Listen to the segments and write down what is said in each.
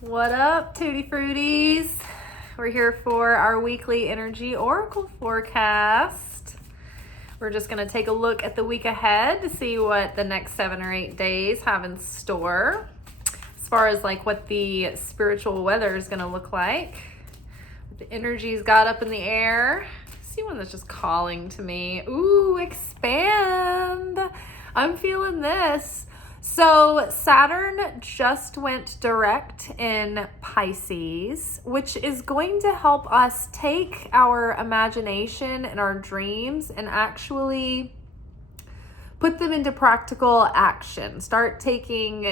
What up, Tutti Fruities? We're here for our weekly energy oracle forecast. We're just going to take a look at the week ahead to see what the next 7 or 8 days have in store. As far as like what the spiritual weather is going to look like. The energy's got up in the air. See one that's just calling to me. Ooh, expand. I'm feeling this. So Saturn just went direct in Pisces, which is going to help us take our imagination and our dreams and actually put them into practical action. Start taking,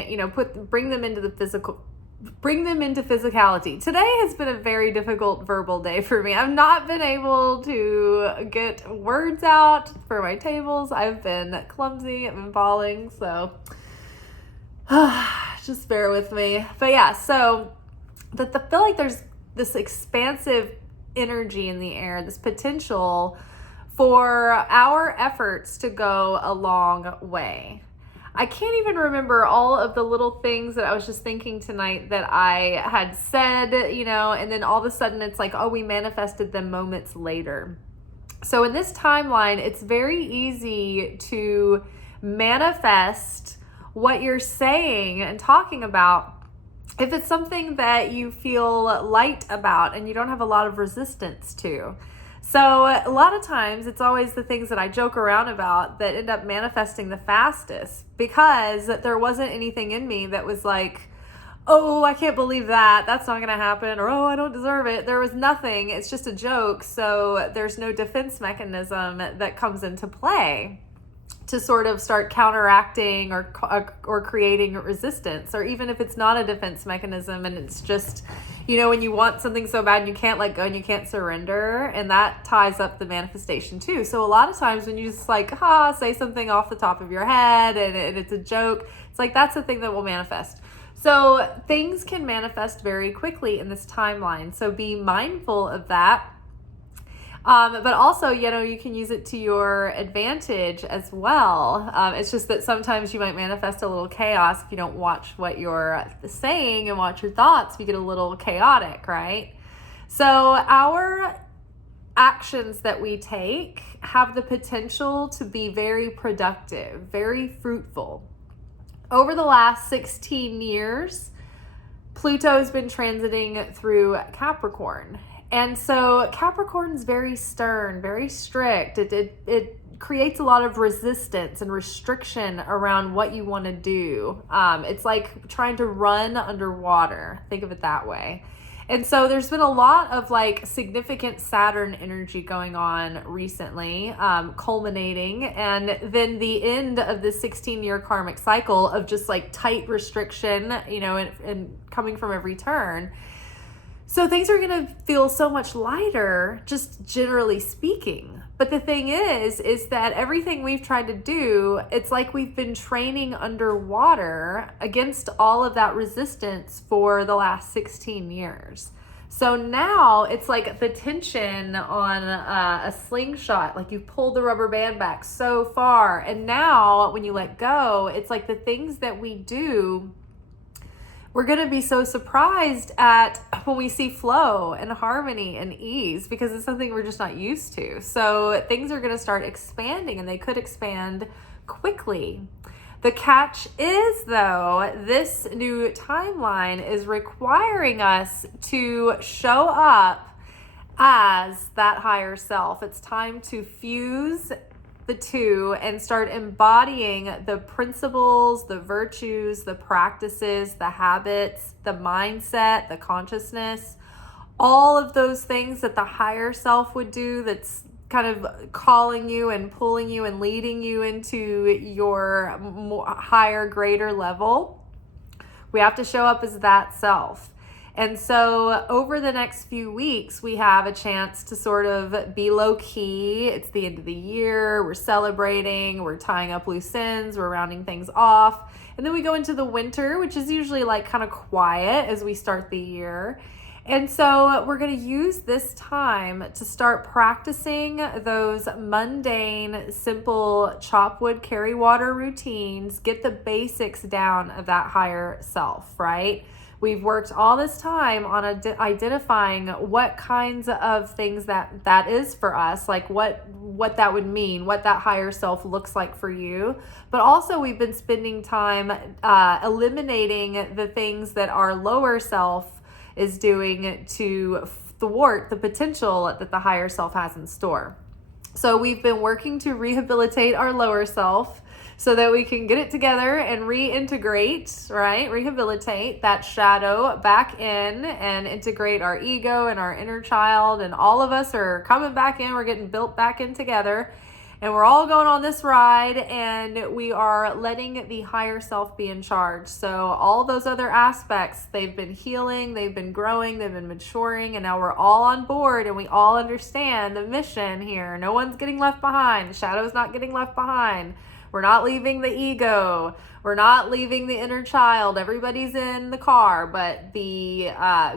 bring them into physicality. Today has been a very difficult verbal day for me. I've not been able to get words out for my tables. I've been clumsy, I've been falling, so just bear with me. But yeah, so I feel like there's this expansive energy in the air, this potential for our efforts to go a long way. I can't even remember all of the little things that I was just thinking tonight that I had said, and then all of a sudden it's like, oh, we manifested them moments later. So in this timeline, it's very easy to manifest what you're saying and talking about if it's something that you feel light about and you don't have a lot of resistance to. So a lot of times it's always the things that I joke around about that end up manifesting the fastest, because there wasn't anything in me that was like, oh, I can't believe that's not going to happen, or oh, I don't deserve it. There was nothing. It's just a joke. So there's no defense mechanism that comes into play to sort of start counteracting or creating resistance. Or even if it's not a defense mechanism and it's just, when you want something so bad and you can't let go and you can't surrender, and that ties up the manifestation too. So a lot of times when you just say something off the top of your head and it's a joke, it's like that's the thing that will manifest. So things can manifest very quickly in this timeline. So be mindful of that. But also, you can use it to your advantage as well. It's just that sometimes you might manifest a little chaos if you don't watch what you're saying and watch your thoughts. You get a little chaotic, right? So our actions that we take have the potential to be very productive, very fruitful. Over the last 16 years, Pluto's been transiting through Capricorn. And so Capricorn's very stern, very strict. It creates a lot of resistance and restriction around what you want to do. It's like trying to run underwater. Think of it that way. And so there's been a lot of significant Saturn energy going on recently, culminating, and then the end of the 16-year karmic cycle of just tight restriction, and coming from every turn. So things are going to feel so much lighter, just generally speaking. But the thing is that everything we've tried to do, it's like we've been training underwater against all of that resistance for the last 16 years. So now it's like the tension on a slingshot, like you pulled the rubber band back so far. And now when you let go, it's like the things that we do, we're going to be so surprised at when we see flow and harmony and ease, because it's something we're just not used to. So things are going to start expanding, and they could expand quickly. The catch is, though, this new timeline is requiring us to show up as that higher self. It's time to fuse the two and start embodying the principles, the virtues, the practices, the habits, the mindset, the consciousness, all of those things that the higher self would do, that's kind of calling you and pulling you and leading you into your more higher, greater level. We have to show up as that self. And so over the next few weeks, we have a chance to sort of be low key. It's the end of the year. We're celebrating. We're tying up loose ends. We're rounding things off. And then we go into the winter, which is usually kind of quiet as we start the year. And so we're going to use this time to start practicing those mundane, simple chop wood, carry water routines, get the basics down of that higher self, right? We've worked all this time on identifying what kinds of things that is for us, like what that would mean, what that higher self looks like for you. But also we've been spending time eliminating the things that our lower self is doing to thwart the potential that the higher self has in store. So we've been working to rehabilitate our lower self so that we can get it together and reintegrate, right? Rehabilitate that shadow back in and integrate our ego and our inner child. And all of us are coming back in. We're getting built back in together. And we're all going on this ride, and we are letting the higher self be in charge. So all those other aspects, they've been healing, they've been growing, they've been maturing, and now we're all on board and we all understand the mission here. No one's getting left behind. The shadow's not getting left behind. We're not leaving the ego. We're not leaving the inner child. Everybody's in the car, but the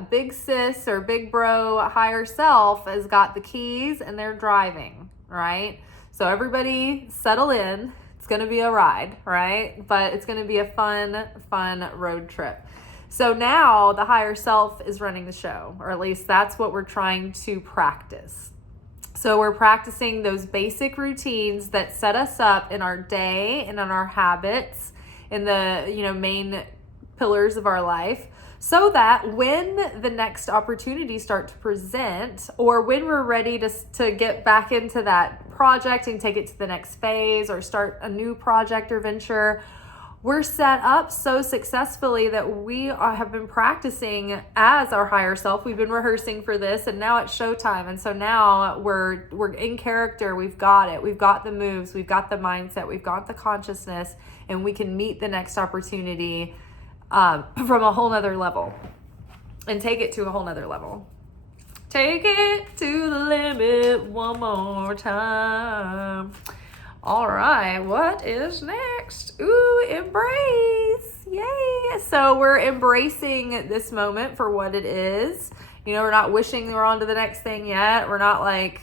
big sis or big bro higher self has got the keys and they're driving, right? So everybody settle in. It's going to be a ride, right? But it's going to be a fun road trip. So now the higher self is running the show, or at least that's what we're trying to practice. So we're practicing those basic routines that set us up in our day and in our habits, in the main pillars of our life, so that when the next opportunities start to present, or when we're ready to get back into that project and take it to the next phase or start a new project or venture, we're set up so successfully that we have been practicing as our higher self. We've been rehearsing for this, and now it's showtime. And so now we're in character. We've got it. We've got the moves. We've got the mindset. We've got the consciousness, and we can meet the next opportunity from a whole nother level and take it to a whole nother level. Take it to the limit one more time. All right, what is next? Ooh, embrace. Yay. So we're embracing this moment for what it is. We're not wishing we're on to the next thing yet. We're not like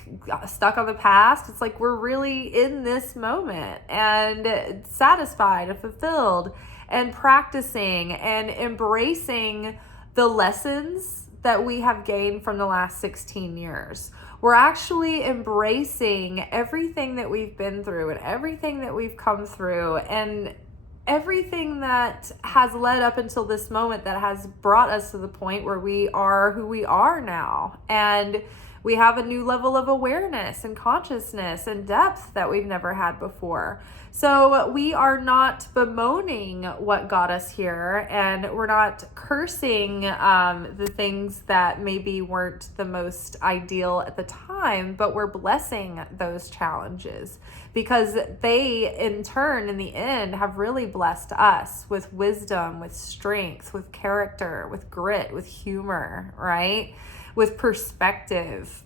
stuck on the past. It's like we're really in this moment and satisfied and fulfilled and practicing and embracing the lessons that we have gained from the last 16 years. We're actually embracing everything that we've been through and everything that we've come through and everything that has led up until this moment that has brought us to the point where we are who we are now. And we have a new level of awareness and consciousness and depth that we've never had before. So we are not bemoaning what got us here, and we're not cursing the things that maybe weren't the most ideal at the time, but we're blessing those challenges because they, in turn, in the end, have really blessed us with wisdom, with strength, with character, with grit, with humor, right? With perspective,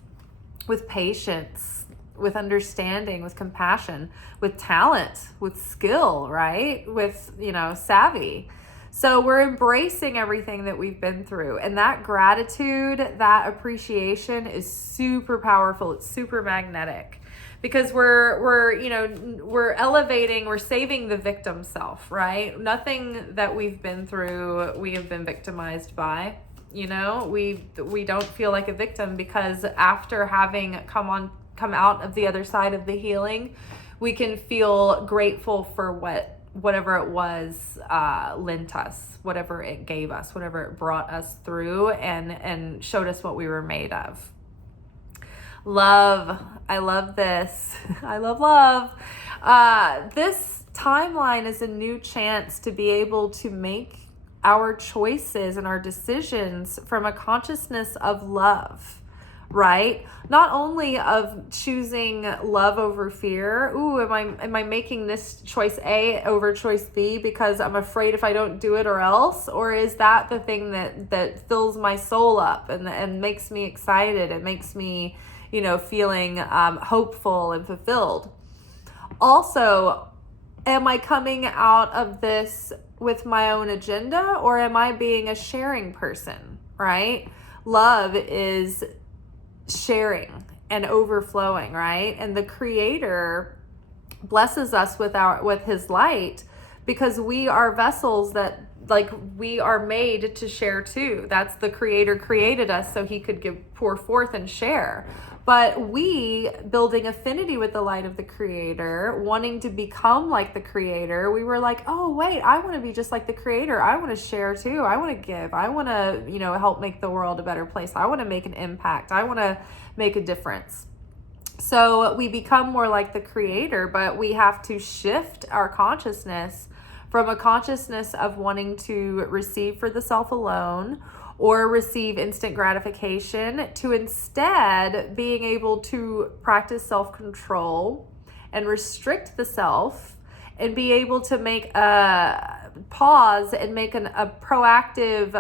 with patience, with understanding, with compassion, with talent, with skill, right? With, savvy. So we're embracing everything that we've been through. And that gratitude, that appreciation is super powerful. It's super magnetic because we're elevating, we're saving the victim self, right? Nothing that we've been through, we have been victimized by. We don't feel like a victim because after having come out of the other side of the healing, we can feel grateful for whatever it was lent us, whatever it gave us, whatever it brought us through and showed us what we were made of. Love. I love this. I love. This timeline is a new chance to be able to make our choices and our decisions from a consciousness of love, right? Not only of choosing love over fear. Ooh, am I making this choice A over choice B because I'm afraid if I don't do it or else? Or is that the thing that fills my soul up and makes me excited? It makes me, feeling hopeful and fulfilled. Also, am I coming out of this with my own agenda, or am I being a sharing person, right? Love is sharing and overflowing, right? And the Creator blesses us with his light because we are vessels that like we are made to share too. That's the Creator created us so he could pour forth and share. But we, building affinity with the light of the Creator, wanting to become like the Creator, we were like, oh wait, I want to be just like the Creator. I want to share too. I want to give. I want to, help make the world a better place. I want to make an impact. I want to make a difference. So we become more like the Creator, but we have to shift our consciousness from a consciousness of wanting to receive for the self alone or receive instant gratification to instead being able to practice self-control and restrict the self and be able to make a pause and make a proactive,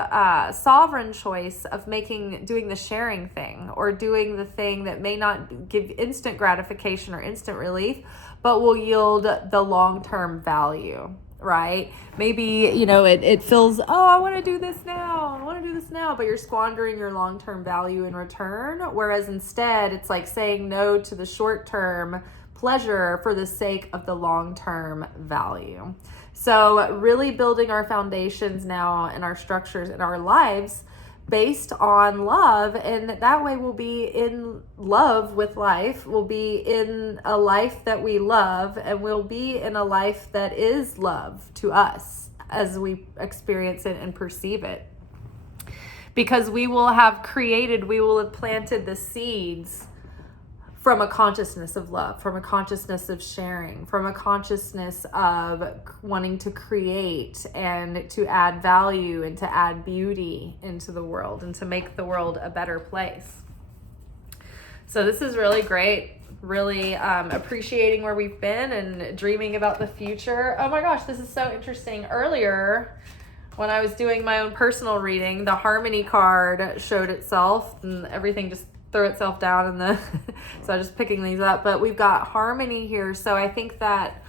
sovereign choice of doing the sharing thing or doing the thing that may not give instant gratification or instant relief, but will yield the long-term value. Right? Maybe, it feels, oh, I want to do this now, but you're squandering your long-term value in return. Whereas instead, it's like saying no to the short-term pleasure for the sake of the long-term value. So really building our foundations now and our structures in our lives based on love, and that way we'll be in love with life, we'll be in a life that we love, and we'll be in a life that is love to us as we experience it and perceive it. Because we will have planted the seeds from a consciousness of love, from a consciousness of sharing, from a consciousness of wanting to create and to add value and to add beauty into the world and to make the world a better place. So this is really great. Really appreciating where we've been and dreaming about the future. Oh my gosh, this is so interesting. Earlier, when I was doing my own personal reading, the Harmony card showed itself and everything just threw itself down so I'm just picking these up, but we've got Harmony here. So I think that,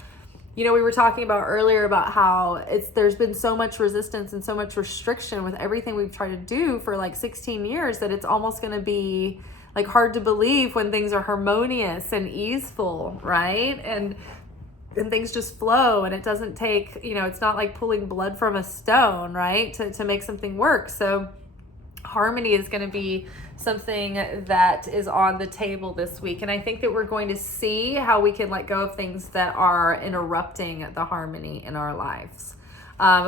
we were talking about earlier about how there's been so much resistance and so much restriction with everything we've tried to do for like 16 years that it's almost going to be like hard to believe when things are harmonious and easeful, right? And things just flow, and it doesn't take, it's not like pulling blood from a stone, right? To make something work. So harmony is going to be something that is on the table this week. And I think that we're going to see how we can let go of things that are interrupting the harmony in our lives.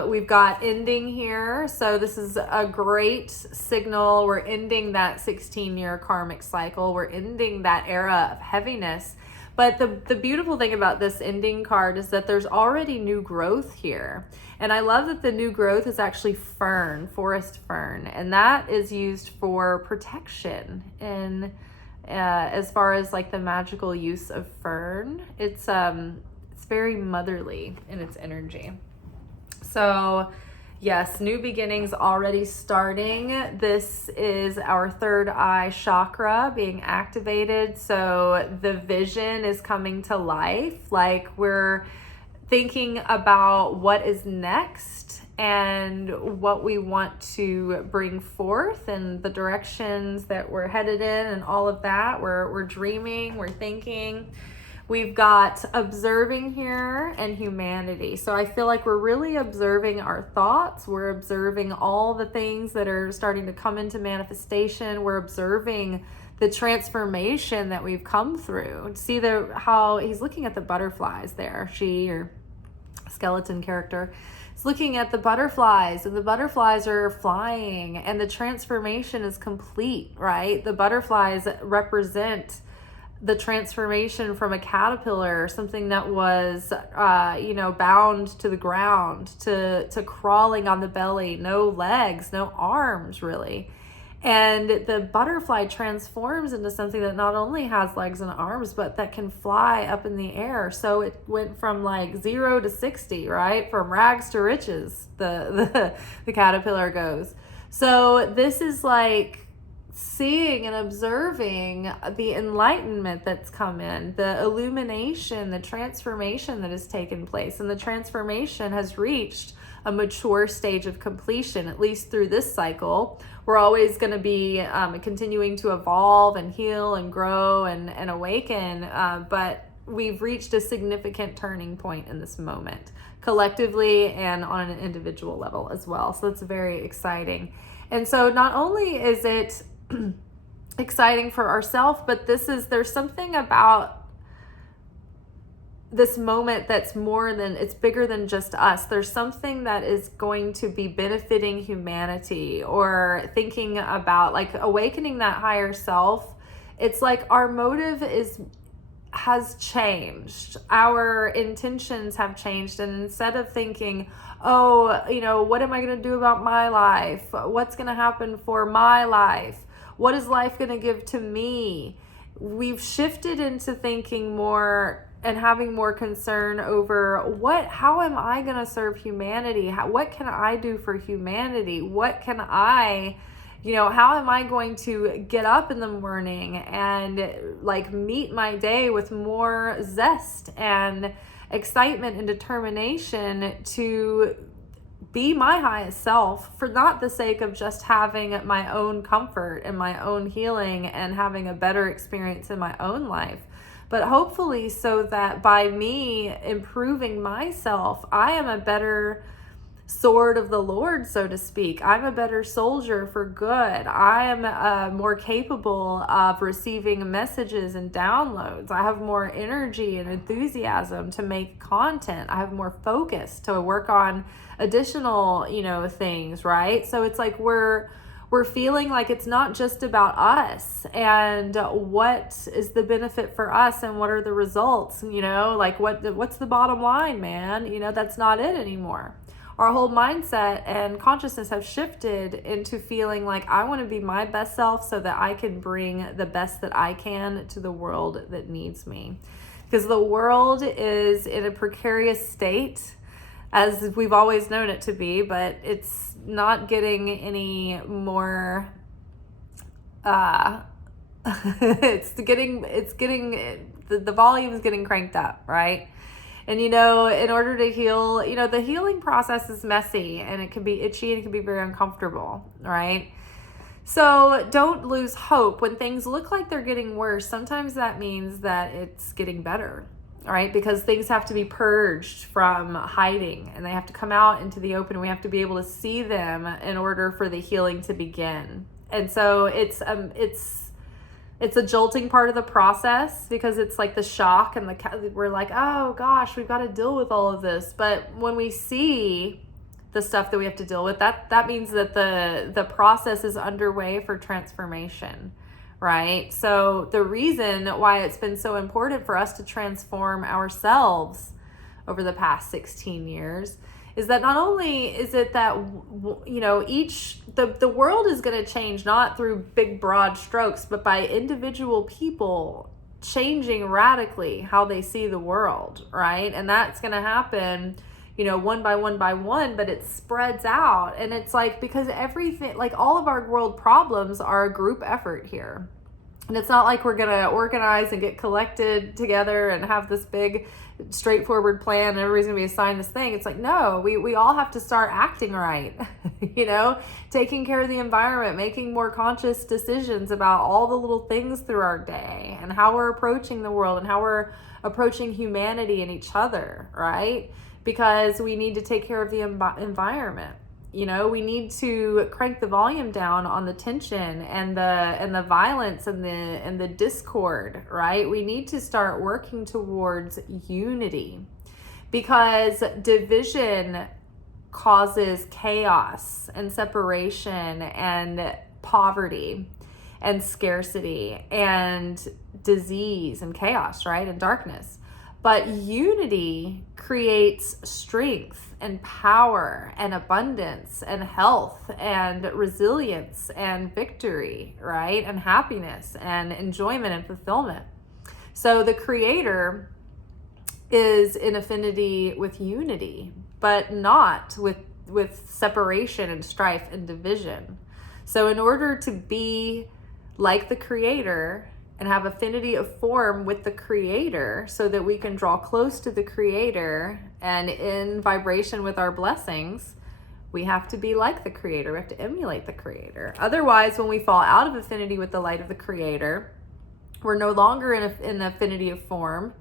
We've got ending here. So this is a great signal. We're ending that 16-year karmic cycle. We're ending that era of heaviness. But the beautiful thing about this ending card is that there's already new growth here. And I love that the new growth is actually fern, forest fern. And that is used for protection. And as far as like the magical use of fern, it's very motherly in its energy. So yes, new beginnings already starting. This is our third eye chakra being activated. So the vision is coming to life. Like we're thinking about what is next and what we want to bring forth and the directions that we're headed in and all of that. We're dreaming, we're thinking. We've got observing here and humanity. So I feel like we're really observing our thoughts. We're observing all the things that are starting to come into manifestation. We're observing the transformation that we've come through. See how he's looking at the butterflies there. She, or skeleton character, is looking at the butterflies, and the butterflies are flying and the transformation is complete, right? The butterflies represent the transformation from a caterpillar, something that was, bound to the ground, to crawling on the belly, no legs, no arms really. And the butterfly transforms into something that not only has legs and arms, but that can fly up in the air. So it went from like 0 to 60, right? From rags to riches, the caterpillar goes. So this is like seeing and observing the enlightenment that's come in, the illumination, the transformation that has taken place. And the transformation has reached a mature stage of completion, at least through this cycle. We're always going to be continuing to evolve and heal and grow and awaken, but we've reached a significant turning point in this moment. collectively and on an individual level as well. So that's very exciting. And so not only is it exciting for ourselves, but there's something about this moment that's it's bigger than just us. There's something that is going to be benefiting humanity, or thinking about like awakening that higher self. It's like our motive has changed. Our intentions have changed. And instead of thinking, oh, what am I going to do about my life? What's going to happen for my life? What is life going to give to me? We've shifted into thinking more and having more concern over how am I going to serve humanity? What can I do for humanity? What can I, how am I going to get up in the morning and like meet my day with more zest and excitement and determination to be my highest self, for not the sake of just having my own comfort and my own healing and having a better experience in my own life, but hopefully so that by me improving myself, I am a better sword of the Lord, so to speak. I'm a better soldier for good. I am more capable of receiving messages and downloads. I have more energy and enthusiasm to make content. I have more focus to work on additional, things, right? So it's like we're feeling like it's not just about us and what is the benefit for us and what are the results, like what's the bottom line, man? That's not it anymore. Our whole mindset and consciousness have shifted into feeling like I want to be my best self so that I can bring the best that I can to the world that needs me. Because the world is in a precarious state, as we've always known it to be, but it's not getting any more, the volume is getting cranked up, right? And, in order to heal, the healing process is messy and it can be itchy and it can be very uncomfortable, right? So don't lose hope. When things look like they're getting worse, sometimes that means that it's getting better, right? Because things have to be purged from hiding and they have to come out into the open. We have to be able to see them in order for the healing to begin. And so it's a jolting part of the process, because it's like the shock and we're like, oh gosh, we've got to deal with all of this. But when we see the stuff that we have to deal with, that means that the process is underway for transformation, right? So the reason why it's been so important for us to transform ourselves over the past 16 years is that not only is it that, the world is going to change not through big broad strokes, but by individual people changing radically how they see the world, right? And that's going to happen, one by one, but it spreads out. And it's like, because everything, like all of our world problems are a group effort here. And it's not like we're going to organize and get collected together and have this big straightforward plan and everybody's going to be assigned this thing. It's like, no, we all have to start acting right, taking care of the environment, making more conscious decisions about all the little things through our day and how we're approaching the world and how we're approaching humanity and each other, right? Because we need to take care of the environment. We need to crank the volume down on the tension and the violence and the discord, right? We need to start working towards unity, because division causes chaos and separation and poverty and scarcity and disease and chaos, right? And darkness. But unity creates strength and power and abundance and health and resilience and victory, right? And happiness and enjoyment and fulfillment. So the Creator is in affinity with unity, but not with separation and strife and division. So in order to be like the Creator and have affinity of form with the Creator, so that we can draw close to the Creator and in vibration with our blessings, we have to be like the Creator. We have to emulate the Creator. Otherwise, when we fall out of affinity with the light of the Creator, we're no longer in affinity of form,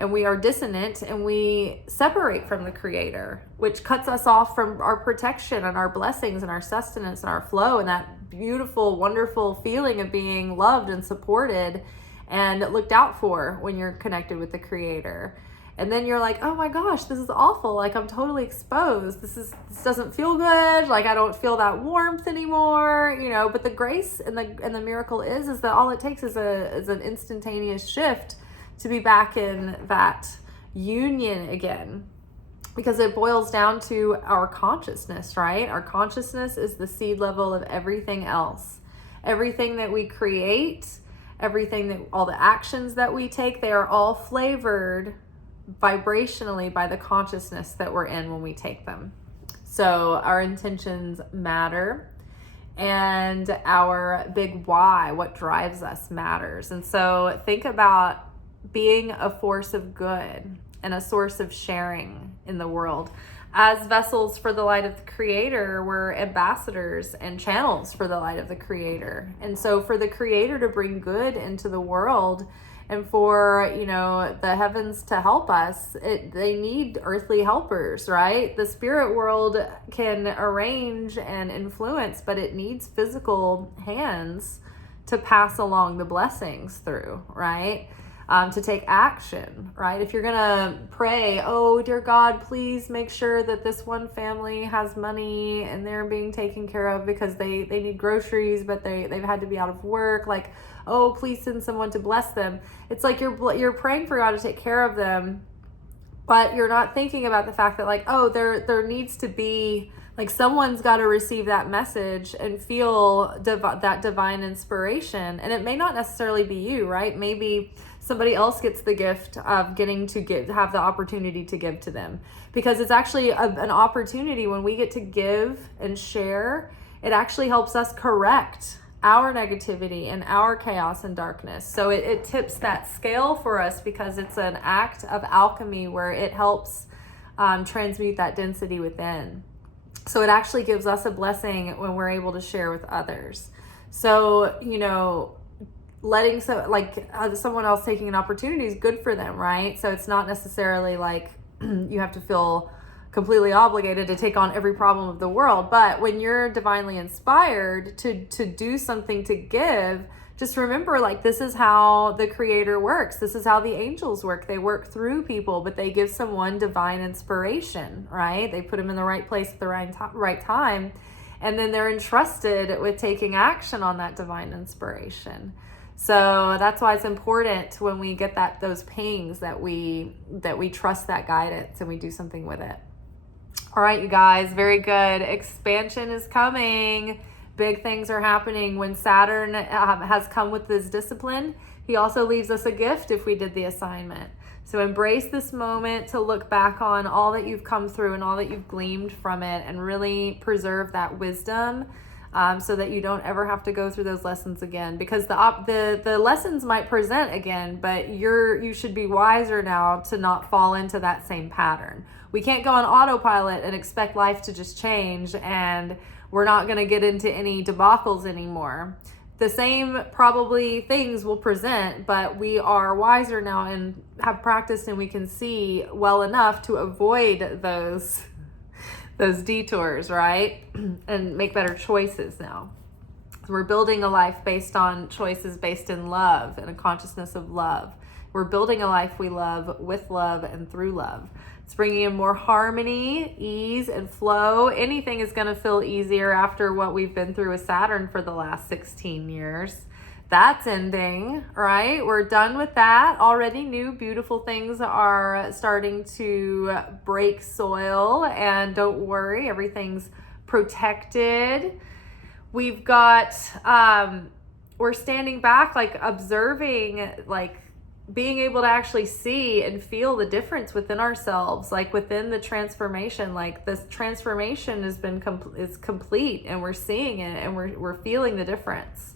and we are dissonant and we separate from the Creator, which cuts us off from our protection and our blessings and our sustenance and our flow and that beautiful, wonderful feeling of being loved and supported and looked out for when you're connected with the Creator. And then you're like, oh my gosh, this is awful. Like, I'm totally exposed. This doesn't feel good. Like, I don't feel that warmth anymore, you know. But the grace and the miracle is that all it takes is an instantaneous shift to be back in that union again. Because it boils down to our consciousness, right? Our consciousness is the seed level of everything else. Everything that we create, all the actions that we take, they are all flavored vibrationally by the consciousness that we're in when we take them. So our intentions matter, and our big why, what drives us, matters. And so think about being a force of good and a source of sharing in the world. As vessels for the light of the Creator, we're ambassadors and channels for the light of the Creator. And so for the Creator to bring good into the world, and for, you know, the heavens to help us, they need earthly helpers, right? The spirit world can arrange and influence, but it needs physical hands to pass along the blessings through, right? To take action, right? If you're gonna pray, oh dear God, please make sure that this one family has money and they're being taken care of because they need groceries, but they've had to be out of work. Like, oh, please send someone to bless them. It's like you're praying for God to take care of them, but you're not thinking about the fact that, like, oh, there needs to be, like, someone's got to receive that message and feel that divine inspiration. And it may not necessarily be you, right? Maybe somebody else gets the gift of getting to have the opportunity to give to them, because it's actually an opportunity when we get to give and share. It actually helps us correct our negativity and our chaos and darkness. So it tips that scale for us, because it's an act of alchemy where it helps transmute that density within. So it actually gives us a blessing when we're able to share with others. So, you know, letting someone else taking an opportunity is good for them, right? So it's not necessarily like you have to feel completely obligated to take on every problem of the world. But when you're divinely inspired to do something, to give, just remember, like, this is how the Creator works. This is how the angels work. They work through people, but they give someone divine inspiration, right? They put them in the right place at the right time, and then they're entrusted with taking action on that divine inspiration. So that's why it's important when we get those pings that we trust that guidance and we do something with it. All right, you guys, very good. Expansion is coming. Big things are happening. When Saturn has come with this discipline, he also leaves us a gift if we did the assignment. So embrace this moment to look back on all that you've come through and all that you've gleaned from it, and really preserve that wisdom, so that you don't ever have to go through those lessons again. Because the lessons might present again, but you should be wiser now to not fall into that same pattern. We can't go on autopilot and expect life to just change, and we're not going to get into any debacles anymore. The same probably things will present, but we are wiser now and have practiced, and we can see well enough to avoid those detours, right? And make better choices now. So we're building a life based on choices based in love and a consciousness of love. We're building a life we love, with love, and through love. It's bringing in more harmony, ease, and flow. Anything is going to feel easier after what we've been through with Saturn for the last 16 years. That's ending, right? We're done with that. Already new beautiful things are starting to break soil, and don't worry, everything's protected. We've got, we're standing back, like observing, like being able to actually see and feel the difference within ourselves, like within the transformation. Like this transformation is complete, and we're seeing it, and we're feeling the difference.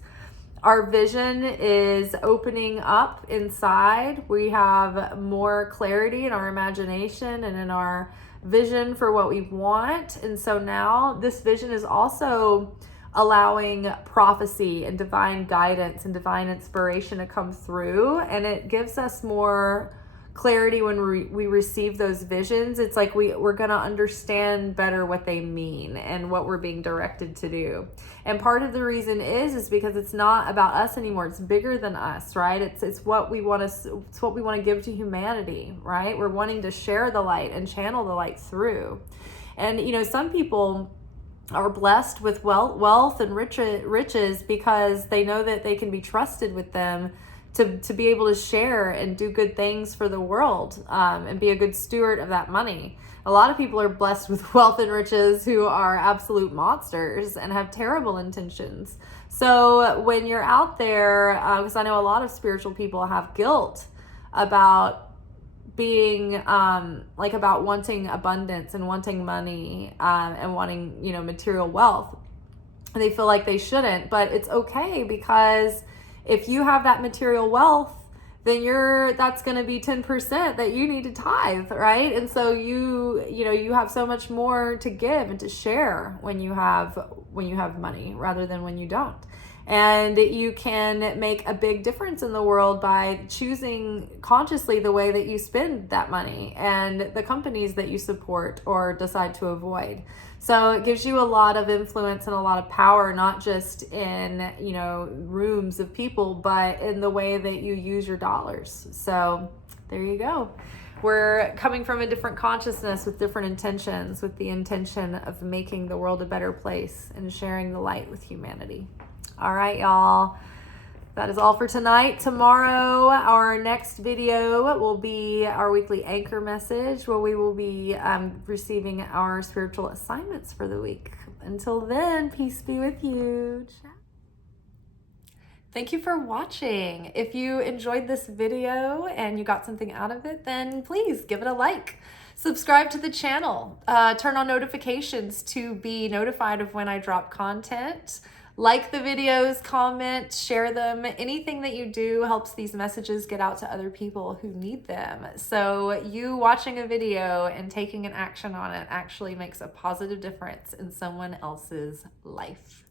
Our vision is opening up inside. We have more clarity in our imagination and in our vision for what we want. And so now this vision is also allowing prophecy and divine guidance and divine inspiration to come through. And it gives us more clarity when we receive those visions. It's like we're going to understand better what they mean and what we're being directed to do. And part of the reason is because it's not about us anymore. It's bigger than us, right? It's what we want to give to humanity, right? We're wanting to share the light and channel the light through. And you know, some people are blessed with wealth and riches because they know that they can be trusted with them to be able to share and do good things for the world, and be a good steward of that money. A lot of people are blessed with wealth and riches who are absolute monsters and have terrible intentions. So when you're out there, because I know a lot of spiritual people have guilt about being about wanting abundance and wanting money, and wanting, you know, material wealth. They feel like they shouldn't, but it's okay, because if you have that material wealth, then that's going to be 10% that you need to tithe, right? And so you have so much more to give and to share when you have money rather than when you don't. And you can make a big difference in the world by choosing consciously the way that you spend that money and the companies that you support or decide to avoid. So it gives you a lot of influence and a lot of power, not just in, you know, rooms of people, but in the way that you use your dollars. So there you go. We're coming from a different consciousness with different intentions, with the intention of making the world a better place and sharing the light with humanity. All right, y'all. That is all for tonight. Tomorrow, our next video will be our weekly anchor message, where we will be receiving our spiritual assignments for the week. Until then, peace be with you. Ciao. Thank you for watching. If you enjoyed this video and you got something out of it, then please give it a like. Subscribe to the channel. Turn on notifications to be notified of when I drop content. Like the videos, comment, share them. Anything that you do helps these messages get out to other people who need them. So you watching a video and taking an action on it actually makes a positive difference in someone else's life.